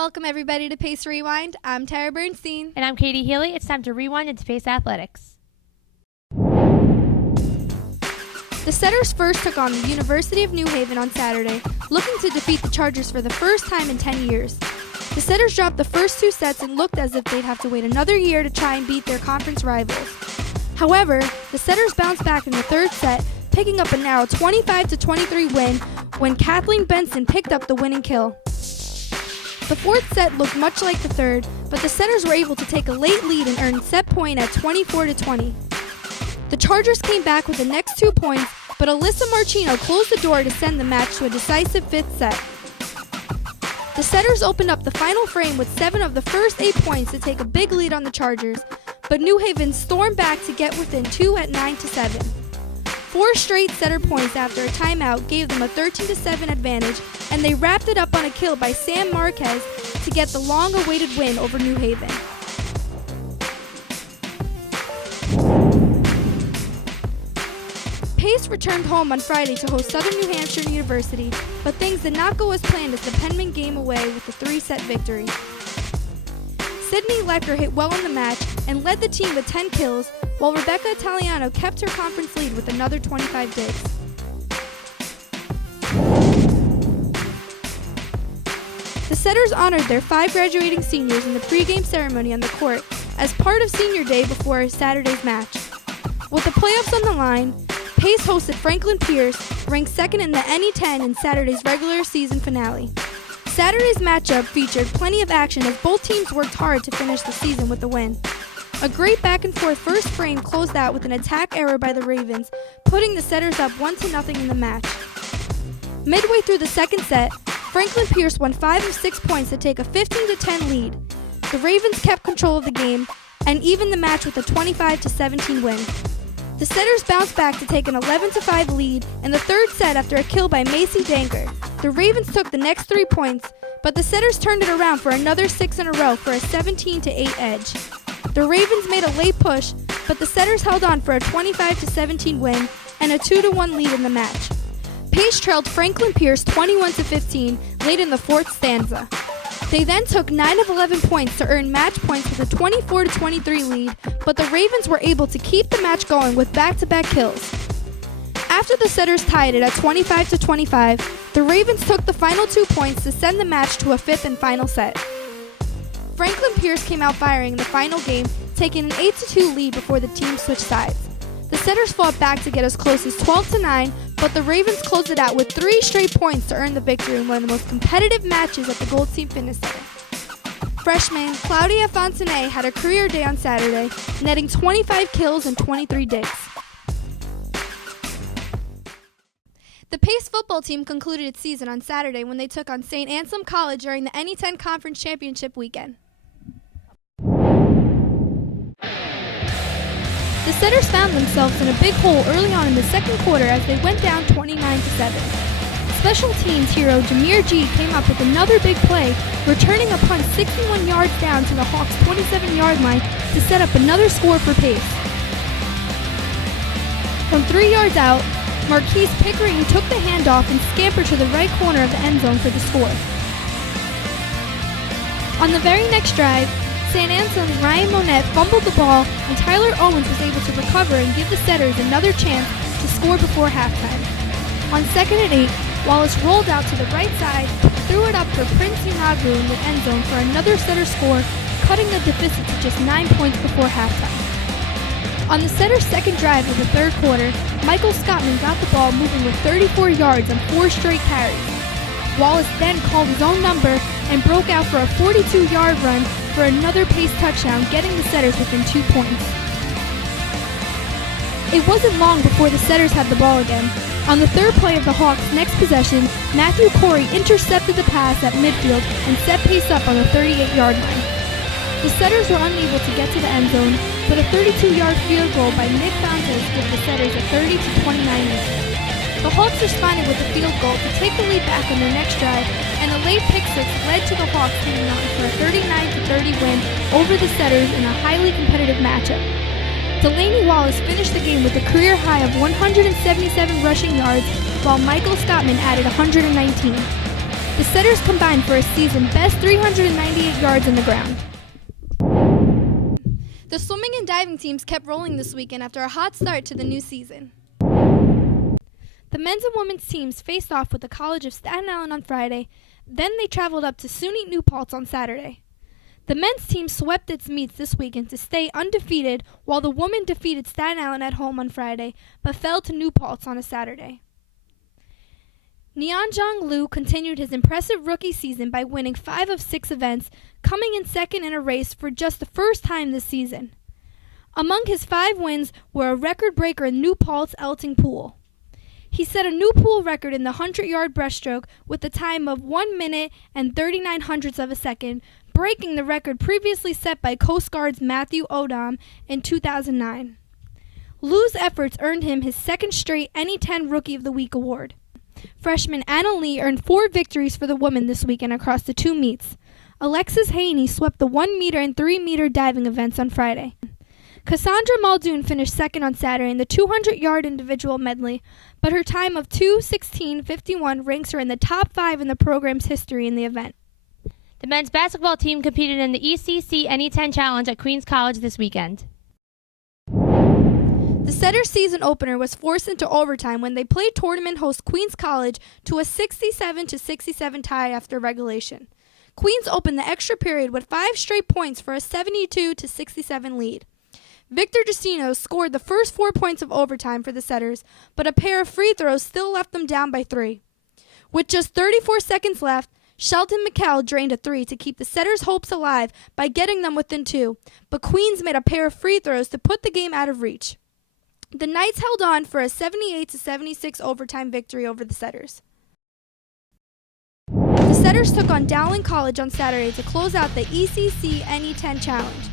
welcome everybody to Pace Rewind. I'm Tara Bernstein. And I'm Katie Healy. It's time to rewind into Pace Athletics. The Setters first took on the University of New Haven on Saturday, looking to defeat the Chargers for the first time in 10 years. The Setters dropped the first two sets and looked as if they'd have to wait another year to try and beat their conference rivals. However, the Setters bounced back in the third set, picking up a narrow 25-23 win when Kathleen Benson picked up the winning kill. The fourth set looked much like the third, but the Setters were able to take a late lead and earn set point at 24-20. The Chargers came back with the next 2 points, but Alyssa Marchino closed the door to send the match to a decisive fifth set. The Setters opened up the final frame with 7 of the first 8 points to take a big lead on the Chargers, but New Haven stormed back to get within 2 at 9-7. 4 straight Setter points after a timeout gave them a 13-7 advantage, and they wrapped it up on a kill by Sam Marquez to get the long-awaited win over New Haven. Pace returned home on Friday to host Southern New Hampshire University, but things did not go as planned as the Penman game away with a 3-set victory. Sydney Lecker hit well in the match and led the team with 10 kills, while Rebecca Italiano kept her conference lead with another 25 digs. The Setters honored their 5 graduating seniors in the pregame ceremony on the court as part of senior day before Saturday's match. With the playoffs on the line, Pace hosted Franklin Pierce, ranked second in the NE10 in Saturday's regular season finale. Saturday's matchup featured plenty of action as both teams worked hard to finish the season with a win. A great back-and-forth first frame closed out with an attack error by the Ravens, putting the Setters up 1-0 in the match. Midway through the second set, Franklin Pierce won 5 of 6 points to take a 15-10 lead. The Ravens kept control of the game and evened the match with a 25-17 win. The Setters bounced back to take an 11-5 lead in the third set after a kill by Macy Danker. The Ravens took the next 3 points, but the Setters turned it around for another 6 in a row for a 17-8 edge. The Ravens made a late push, but the Setters held on for a 25-17 win and a 2-1 lead in the match. Pace trailed Franklin Pierce 21-15 late in the fourth stanza. They then took 9 of 11 points to earn match points with a 24-23 lead, but the Ravens were able to keep the match going with back-to-back kills. After the Setters tied it at 25-25, the Ravens took the final 2 points to send the match to a fifth and final set. Franklin Pierce came out firing in the final game, taking an 8-2 lead before the team switched sides. The Setters fought back to get as close as 12-9, but the Ravens closed it out with 3 straight points to earn the victory in one of the most competitive matches at the Goldstein Fitness Center. Freshman Claudia Fontenay had a career day on Saturday, netting 25 kills and 23 digs. The Pace football team concluded its season on Saturday when they took on St. Anselm College during the NE10 Conference Championship weekend. The Setters found themselves in a big hole early on in the second quarter as they went down 29-7. Special teams hero Jameer G came up with another big play, returning a punt 61 yards down to the Hawks' 27-yard line to set up another score for Pace. From 3 yards out, Marquise Pickering took the handoff and scampered to the right corner of the end zone for the score. On the very next drive, St. Anselm's Ryan Monette fumbled the ball, and Tyler Owens was able to recover and give the Setters another chance to score before halftime. On 2nd and 8, Wallace rolled out to the right side, threw it up for Prince Yanagu in the end zone for another Setter score, cutting the deficit to just 9 points before halftime. On the Setters' second drive of the third quarter, Michael Scottman got the ball moving with 34 yards on 4 straight carries. Wallace then called his own number and broke out for a 42-yard run for another Pace touchdown, getting the Setters within 2 points. It wasn't long before the Setters had the ball again. On the third play of the Hawks' next possession, Matthew Corey intercepted the pass at midfield and set Pace up on the 38-yard line. The Setters were unable to get to the end zone, but a 32-yard field goal by Nick Fontes gave the Setters a 30-29 lead. The Hawks responded with a field goal to take the lead back on their next drive, and a late pick-six led to the Hawks getting on for a 39-30 win over the Setters in a highly competitive matchup. Delaney Wallace finished the game with a career high of 177 rushing yards, while Michael Scottman added 119. The Setters combined for a season-best 398 yards on the ground. The swimming and diving teams kept rolling this weekend after a hot start to the new season. The men's and women's teams faced off with the College of Staten Island on Friday, then they traveled up to SUNY New Paltz on Saturday. The men's team swept its meets this weekend to stay undefeated, while the women defeated Staten Island at home on Friday, but fell to New Paltz on a Saturday. Nianjong Liu continued his impressive rookie season by winning 5 of 6 events, coming in second in a race for just the first time this season. Among his 5 wins were a record breaker in New Paltz Elting Pool. He set a new pool record in the 100-yard breaststroke with a time of 1 minute and 39 hundredths of a second, breaking the record previously set by Coast Guard's Matthew Odom in 2009. Liu's efforts earned him his second straight NE10 Rookie of the Week award. Freshman Anna Lee earned 4 victories for the women this weekend across the 2 meets. Alexis Haney swept the 1-meter and 3-meter diving events on Friday. Cassandra Muldoon finished second on Saturday in the 200-yard individual medley, but her time of 2:16.51 ranks her in the top 5 in the program's history in the event. The men's basketball team competed in the ECC NE10 Challenge at Queens College this weekend. The Setters season opener was forced into overtime when they played tournament host Queens College to a 67-67 tie after regulation. Queens opened the extra period with 5 straight points for a 72-67 lead. Victor Justino scored the first 4 points of overtime for the Setters, but a pair of free throws still left them down by 3. With just 34 seconds left, Shelton McKell drained a 3 to keep the Setters' hopes alive by getting them within 2, but Queens made a pair of free throws to put the game out of reach. The Knights held on for a 78-76 overtime victory over the Setters. The Setters took on Dowling College on Saturday to close out the ECC NE10 Challenge.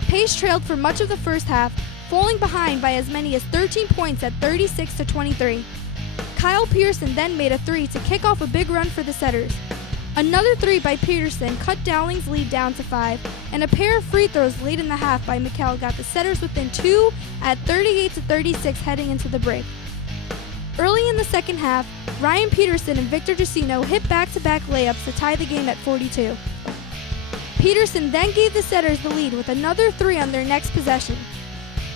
Pace trailed for much of the first half, falling behind by as many as 13 points at 36-23. Kyle Pearson then made a 3 to kick off a big run for the Setters. Another 3 by Peterson cut Dowling's lead down to 5, and a pair of free throws late in the half by McKell got the Setters within 2 at 38-36 heading into the break. Early in the second half, Ryan Peterson and Victor Justino hit back-to-back layups to tie the game at 42. Peterson then gave the Setters the lead with another 3 on their next possession.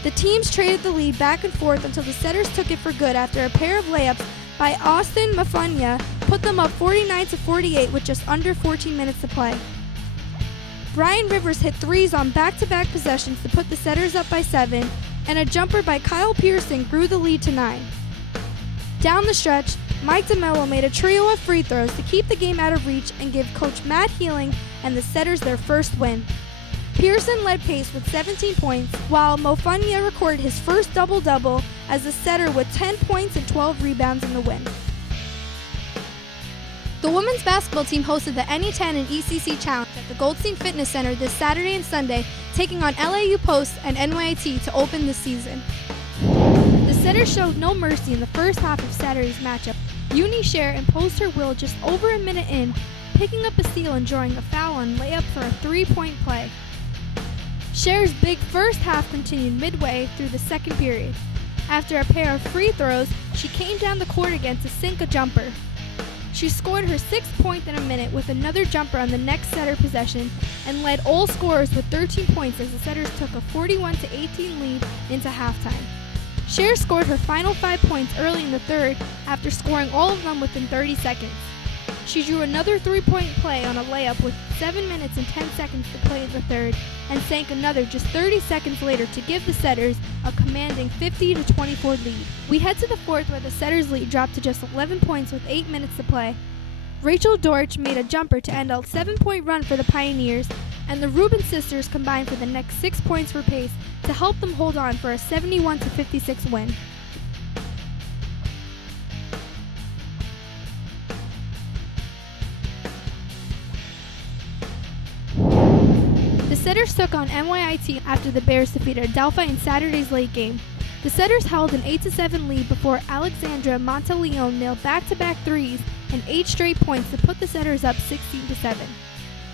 The teams traded the lead back and forth until the Setters took it for good after a pair of layups by Austin Mafanya put them up 49-48 with just under 14 minutes to play. Brian Rivers hit 3s on back-to-back possessions to put the Setters up by 7, and a jumper by Kyle Pearson grew the lead to 9. Down the stretch, Mike DeMello made a trio of free throws to keep the game out of reach and give Coach Matt Healing and the Setters their first win. Pearson led Pace with 17 points, while Mofanya recorded his first double-double as a Setter with 10 points and 12 rebounds in the win. The women's basketball team hosted the NE10 and ECC Challenge at the Goldstein Fitness Center this Saturday and Sunday, taking on LAU Post and NYT to open the season. The Setters showed no mercy in the first half of Saturday's matchup. Uni Scher imposed her will just over a minute in, picking up a steal and drawing a foul on layup for a 3-point play. Scher's big first half continued midway through the second period. After a pair of free throws, she came down the court again to sink a jumper. She scored her 6th point in a minute with another jumper on the next Setter possession and led all scorers with 13 points as the Setters took a 41-18 lead into halftime. Scher scored her final 5 points early in the third after scoring all of them within 30 seconds. She drew another 3-point play on a layup with 7 minutes and 10 seconds to play in the third and sank another just 30 seconds later to give the Setters a commanding 50-24 lead. We head to the fourth where the Setters' lead dropped to just 11 points with 8 minutes to play. Rachel Dortch made a jumper to end a 7-point run for the Pioneers, and the Rubin sisters combined for the next 6 points for Pace to help them hold on for a 71-56 win. The Setters took on NYIT after the Bears defeated Adelphi in Saturday's late game. The Setters held an 8-7 lead before Alexandra Monteleone nailed back-to-back 3s and 8 straight points to put the Setters up 16-7.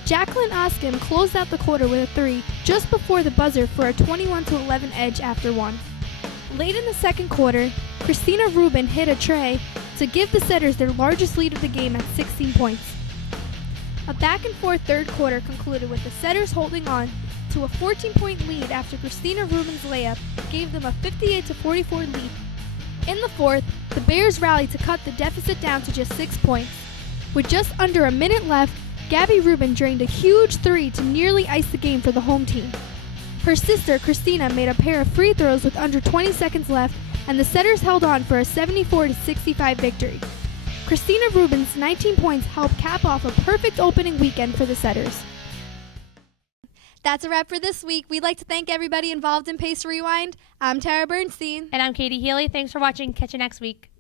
Jacqueline Oskim closed out the quarter with a 3 just before the buzzer for a 21-11 edge after 1. Late in the second quarter, Christina Rubin hit a tray to give the Setters their largest lead of the game at 16 points. A back-and-forth third quarter concluded with the Setters holding on to a 14-point lead after Christina Rubin's layup gave them a 58-44 lead. In the fourth, the Bears rallied to cut the deficit down to just 6 points. With just under a minute left, Gabby Rubin drained a huge three to nearly ice the game for the home team. Her sister, Christina, made a pair of free throws with under 20 seconds left, and the Setters held on for a 74-65 victory. Christina Rubin's 19 points helped cap off a perfect opening weekend for the Setters. That's a wrap for this week. We'd like to thank everybody involved in Pace Rewind. I'm Tara Bernstein. And I'm Katie Healy. Thanks for watching. Catch you next week.